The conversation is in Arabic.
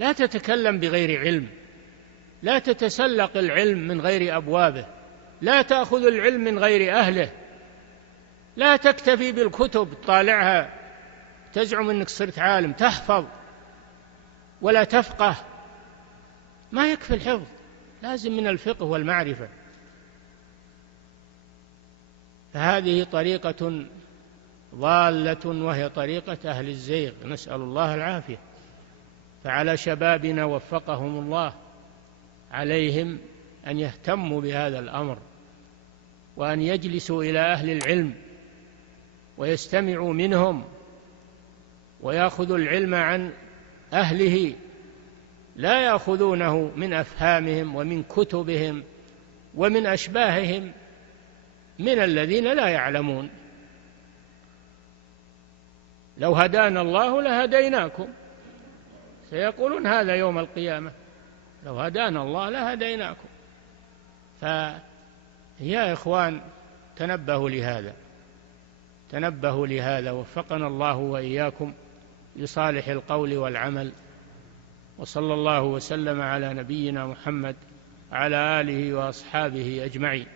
لا تتكلم بغير علم، لا تتسلق العلم من غير أبوابه، لا تأخذ العلم من غير أهله، لا تكتفي بالكتب تطالعها تزعم أنك صرت عالم تحفظ ولا تفقه. ما يكفي الحفظ، لازم من الفقه والمعرفة. فهذه طريقة ضالة وهي طريقة أهل الزيغ، نسأل الله العافية. فعلى شبابنا وفقهم الله عليهم أن يهتموا بهذا الأمر، وأن يجلسوا إلى أهل العلم ويستمعوا منهم ويأخذوا العلم عن أهله، لا يأخذونه من أفهامهم ومن كتبهم ومن أشباههم من الذين لا يعلمون. لو هدانا الله لهديناكم، سيقولون هذا يوم القيامة، لو هدانا الله لهديناكم. فيا إخوان تنبهوا لهذا، تنبهوا لهذا، وفقنا الله وإياكم لصالح القول والعمل. وصلى الله وسلم على نبينا محمد وعلى آله وأصحابه أجمعين.